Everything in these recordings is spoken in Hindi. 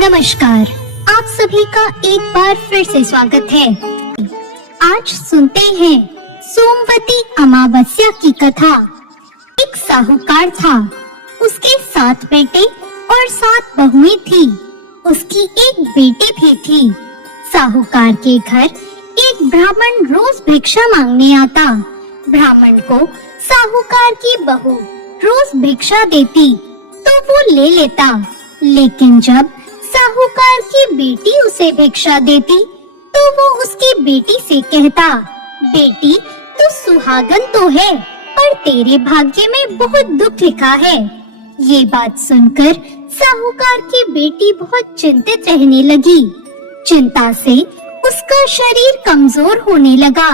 नमस्कार, आप सभी का एक बार फिर से स्वागत है। आज सुनते हैं सोमवती अमावस्या की कथा। एक साहूकार था, उसके 7 बेटे और 7 बहुएं थी। उसकी एक बेटी भी थी। साहूकार के घर एक ब्राह्मण रोज भिक्षा मांगने आता। ब्राह्मण को साहूकार की बहू रोज भिक्षा देती तो वो ले लेता, लेकिन जब साहूकार की बेटी उसे भिक्षा देती तो वो उसकी बेटी से कहता, बेटी तू सुहागन तो है पर तेरे भाग्य में बहुत दुख लिखा है। ये बात सुनकर साहूकार की बेटी बहुत चिंतित रहने लगी। चिंता से उसका शरीर कमजोर होने लगा।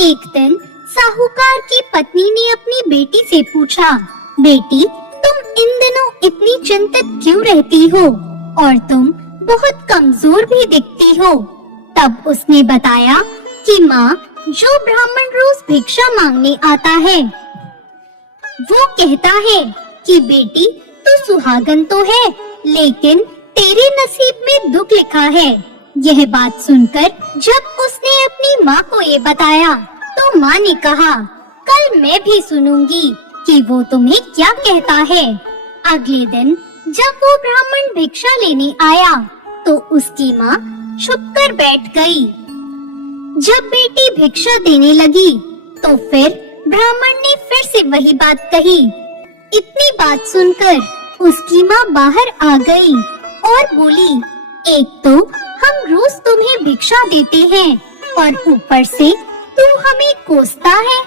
एक दिन साहूकार की पत्नी ने अपनी बेटी से पूछा, बेटी तुम इन दिनों इतनी चिंतित क्यों रहती हो और तुम बहुत कमजोर भी दिखती हो। तब उसने बताया कि माँ, जो ब्राह्मण रोज भिक्षा मांगने आता है वो कहता है कि बेटी तू सुहागन तो है लेकिन तेरे नसीब में दुख लिखा है। यह बात सुनकर जब उसने अपनी माँ को ये बताया तो माँ ने कहा, कल मैं भी सुनूंगी कि वो तुम्हें क्या कहता है। अगले दिन जब वो ब्राह्मण भिक्षा लेने आया तो उसकी माँ छुपकर बैठ गई। जब बेटी भिक्षा देने लगी तो फिर ब्राह्मण ने फिर से वही बात कही। इतनी बात सुनकर उसकी माँ बाहर आ गई और बोली, एक तो हम रोज तुम्हें भिक्षा देते हैं और ऊपर से तू हमें कोसता है।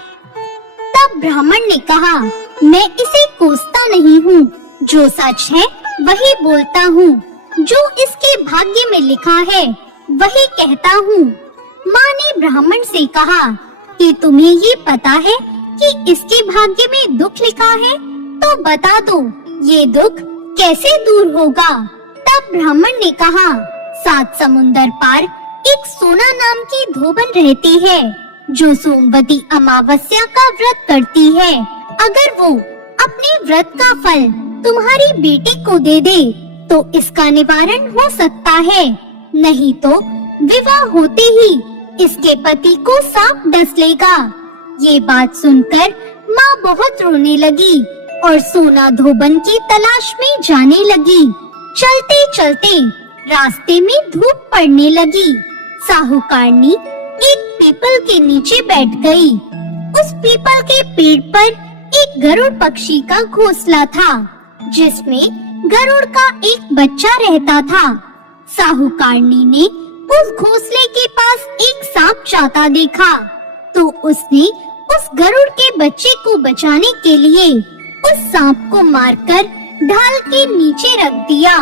तब ब्राह्मण ने कहा, मैं इसे कोसता नहीं हूँ, जो सच है वही बोलता हूँ, जो इसके भाग्य में लिखा है वही कहता हूँ। माँ ने ब्राह्मण से कहा कि तुम्हें ये पता है कि इसके भाग्य में दुख लिखा है, तो बता दो ये दुख कैसे दूर होगा। तब ब्राह्मण ने कहा, 7 समुंदर पार एक सोना नाम की धोबन रहती है जो सोमवती अमावस्या का व्रत करती है। अगर वो अपने व्रत का फल तुम्हारी बेटी को दे दे तो इसका निवारण हो सकता है, नहीं तो विवाह होते ही इसके पति को सांप डस लेगा। ये बात सुनकर माँ बहुत रोने लगी और सोना धोबन की तलाश में जाने लगी। चलते चलते रास्ते में धूप पड़ने लगी। साहूकारनी एक पीपल के नीचे बैठ गई। उस पीपल के पेड़ पर एक गरुड़ पक्षी का घोंसला था जिसमें गरुड़ का एक बच्चा रहता था। साहूकारनी ने उस घोंसले के पास एक सांप जाता देखा तो उसने उस गरुड़ के बच्चे को बचाने के लिए उस सांप को मारकर ढाल के नीचे रख दिया।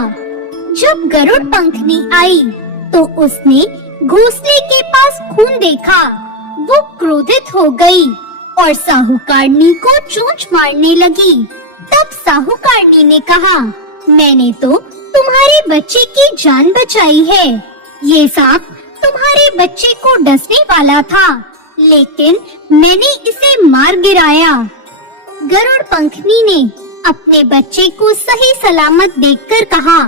जब गरुड़ पंखनी आई तो उसने घोंसले के पास खून देखा। वो क्रोधित हो गई और साहूकारनी को चोंच मारने लगी। तब साहूकारनी ने कहा, मैंने तो तुम्हारे बच्चे की जान बचाई है। ये सांप तुम्हारे बच्चे को डसने वाला था लेकिन मैंने इसे मार गिराया। गरुड़ पंखनी ने अपने बच्चे को सही सलामत देखकर कहा,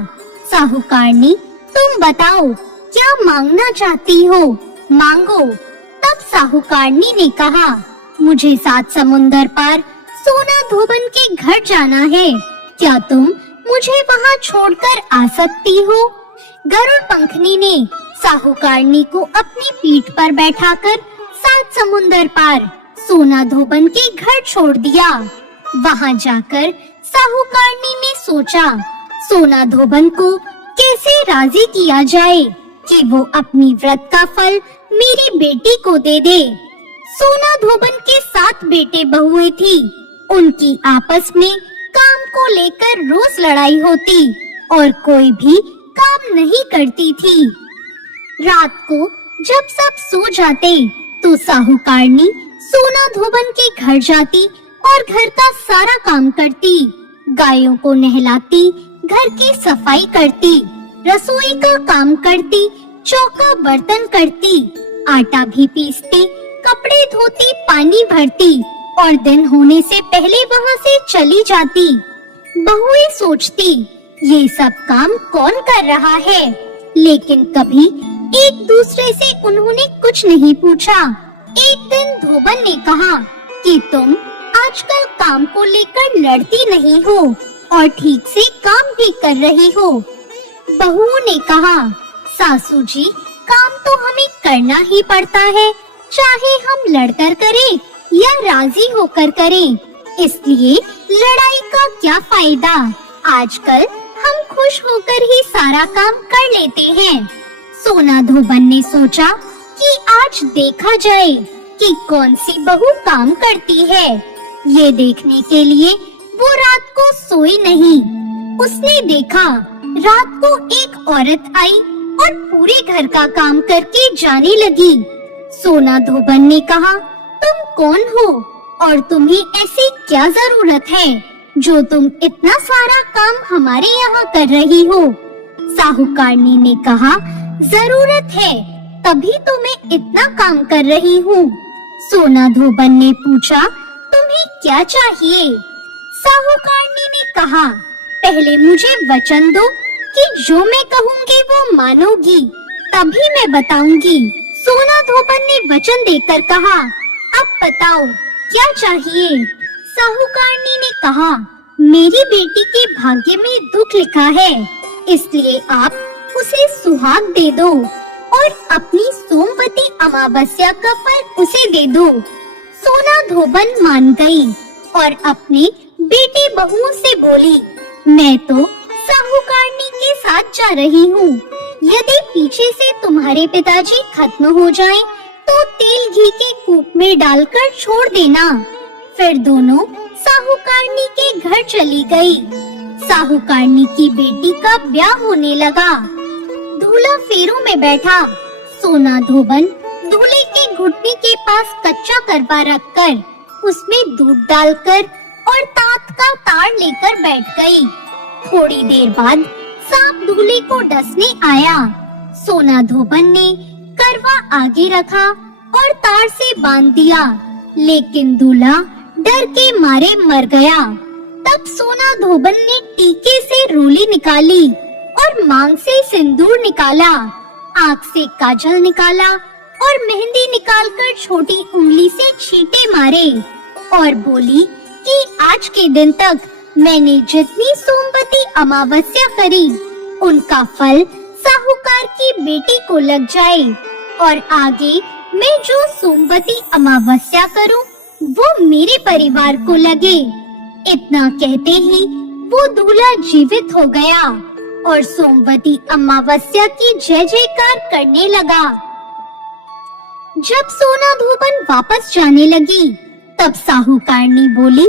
साहूकारनी तुम बताओ क्या मांगना चाहती हो, मांगो। तब साहूकारनी ने कहा, मुझे 7 समुंदर पार सोना धोबन के घर जाना है, क्या तुम मुझे वहाँ छोड़कर आ सकती हो। गरुड़ पंखनी ने साहूकारनी को अपनी पीठ पर बैठाकर 7 समुंदर पार सोना धोबन के घर छोड़ दिया। वहाँ जाकर साहूकारनी ने सोचा, सोना धोबन को कैसे राजी किया जाए कि वो अपनी व्रत का फल मेरी बेटी को दे दे। सोना धोबन के 7 बेटे बहुएं थी। उनकी आपस में काम को लेकर रोज लड़ाई होती और कोई भी काम नहीं करती थी। रात को जब सब सो जाते तो साहूकारनी सोना धोबन के घर जाती और घर का सारा काम करती। गायों को नहलाती, घर की सफाई करती, रसोई का काम करती, चौका बर्तन करती, आटा भी पीसती, कपड़े धोती, पानी भरती और दिन होने से पहले वहाँ से चली जाती। बहुएं सोचती ये सब काम कौन कर रहा है? लेकिन कभी एक दूसरे से उन्होंने कुछ नहीं पूछा। एक दिन धोबन ने कहा कि तुम आजकल काम को लेकर लड़ती नहीं हो और ठीक से काम भी कर रही हो। बहुओं ने कहा, सासू जी, काम तो हमें करना ही पड़ता है, चाहे हम लड़कर करें या राजी होकर करें। इसलिए लड़ाई का क्या फायदा? आजकल हम खुश होकर ही सारा काम कर लेते हैं। सोना धोबन ने सोचा कि आज देखा जाए कि कौन सी बहू काम करती है। ये देखने के लिए वो रात को सोई नहीं। उसने देखा रात को एक औरत आई और पूरे घर का काम करके जाने लगी। सोना धोबन ने कहा, तुम कौन हो और तुम्हें ऐसी क्या जरूरत है जो तुम इतना सारा काम हमारे यहाँ कर रही हो? साहूकारनी ने कहा, जरूरत है तभी तो मैं इतना काम कर रही हूँ। सोना धोबन ने पूछा, तुम्हें क्या चाहिए? साहूकारनी ने कहा, पहले मुझे वचन दो कि जो मैं कहूँगी वो मानोगी, तभी मैं बताऊंगी। सोना धोबन ने वचन देकर कहा, अब बताओ क्या चाहिए? साहूकारनी ने कहा, मेरी बेटी के भाग्य में दुख लिखा है, इसलिए आप उसे सुहाग दे दो और अपनी सोमवती अमावस्या का फल उसे दे दो। सोना धोबन मान गई और अपने बेटे बहुओं से बोली, मैं तो साहूकारनी के साथ जा रही हूँ। यदि पीछे से तुम्हारे पिताजी खत्म हो जाएं, तो तेल घी के कूप में डालकर छोड़ देना। फिर दोनों साहूकारनी के घर चली गई। साहूकारनी की बेटी का ब्याह होने लगा। दूल्हा फेरों में बैठा। सोना धोबन दूल्हे के घुटने के पास कच्चा करवा रखकर उसमें दूध डालकर और तात का तार लेकर बैठ गई। थोड़ी देर बाद सांप दूल्हे को डसने आया। सोना धोबन ने करवा आगे रखा और तार से बांध दिया, लेकिन दूल्हा डर के मारे मर गया। तब सोना धोबन ने टीके से रोली निकाली और मांग से सिंदूर निकाला, आँख से काजल निकाला और मेहंदी निकालकर छोटी उंगली से छींटे मारे और बोली कि आज के दिन तक मैंने जितनी सोमवती अमावस्या करी, उनका फल साहूकार की बेटी को लग जाए और आगे मैं जो सोमवती अमावस्या करूं, वो मेरे परिवार को लगे। इतना कहते ही वो दूल्हा जीवित हो गया और सोमवती अमावस्या की जय जयकार करने लगा। जब सोना धोबन वापस जाने लगी, तब साहूकारनी बोली,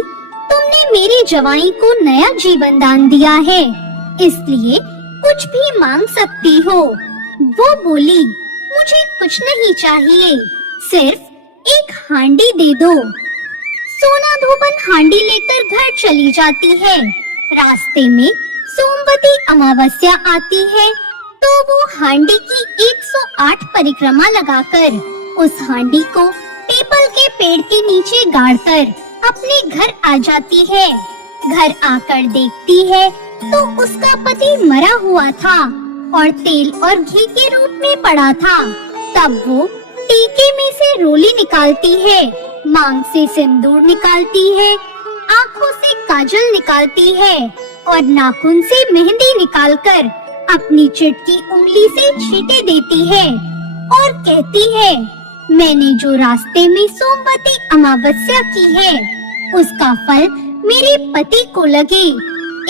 तुमने मेरी जवाई को नया जीवन दान दिया है, इसलिए कुछ भी मांग सकती हो। वो बोली, मुझे कुछ नहीं चाहिए, सिर्फ एक हांडी दे दो। सोना धोबन हांडी लेकर घर चली जाती है। रास्ते में सोमवती अमावस्या आती है, तो वो हांडी की 108 परिक्रमा लगाकर उस हांडी को पीपल के पेड़ के नीचे गाड़कर अपने घर आ जाती है। घर आकर देखती है तो उसका पति मरा हुआ था और तेल और घी के रूप में पड़ा था। तब वो टीके में से रोली निकालती है, मांग से सिंदूर निकालती है, आँखों से काजल निकालती है और नाखून से मेहंदी निकालकर अपनी चिटकी उंगली से छींटे देती है और कहती है, मैंने जो रास्ते में सोमवती अमावस्या की है, उसका फल मेरे पति को लगे।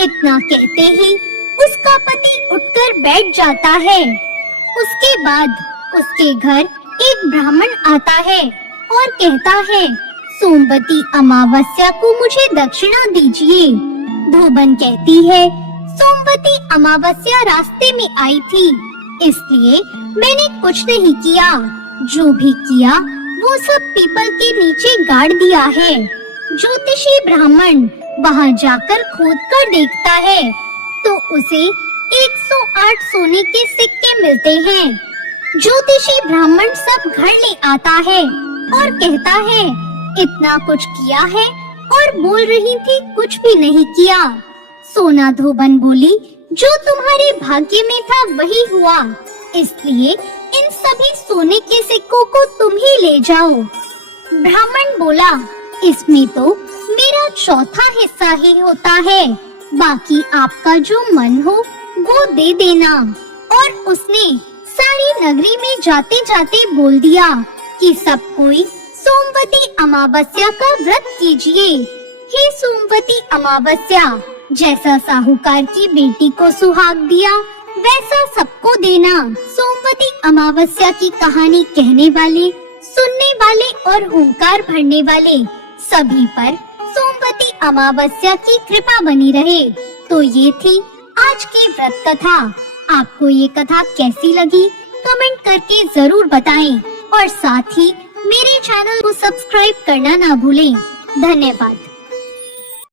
इतना कहते ही उसका पति उठकर बैठ जाता है। उसके बाद उसके घर एक ब्राह्मण आता है और कहता है, सोमवती अमावस्या को मुझे दक्षिणा दीजिए। धोबन कहती है, सोमवती अमावस्या रास्ते में आई थी, इसलिए मैंने कुछ नहीं किया। जो भी किया वो सब पीपल के नीचे गाड़ दिया है। ज्योतिषी ब्राह्मण वहाँ जाकर खोद कर देखता है तो उसे 108 सोने के सिक्के मिलते हैं। ज्योतिषी ब्राह्मण सब घर ले आता है और कहता है, इतना कुछ किया है और बोल रही थी कुछ भी नहीं किया। सोना धोबन बोली, जो तुम्हारे भाग्य में था वही हुआ, इसलिए इन सभी सोने के सिक्कों को तुम ही ले जाओ। ब्राह्मण बोला, इसमें तो मेरा चौथा हिस्सा ही होता है, बाकी आपका जो मन हो वो दे देना। और उसने सारी नगरी में जाते जाते बोल दिया कि सब कोई सोमवती अमावस्या का व्रत कीजिए। हे सोमवती अमावस्या, जैसा साहूकार की बेटी को सुहाग दिया वैसा सबको देना। सोमवती अमावस्या की कहानी कहने वाले, सुनने वाले और हुंकार भरने वाले सभी पर सोमवती अमावस्या की कृपा बनी रहे। तो ये थी आज की व्रत कथा। आपको ये कथा कैसी लगी कमेंट करके जरूर बताएं और साथ ही मेरे चैनल को सब्सक्राइब करना ना भूलें। धन्यवाद।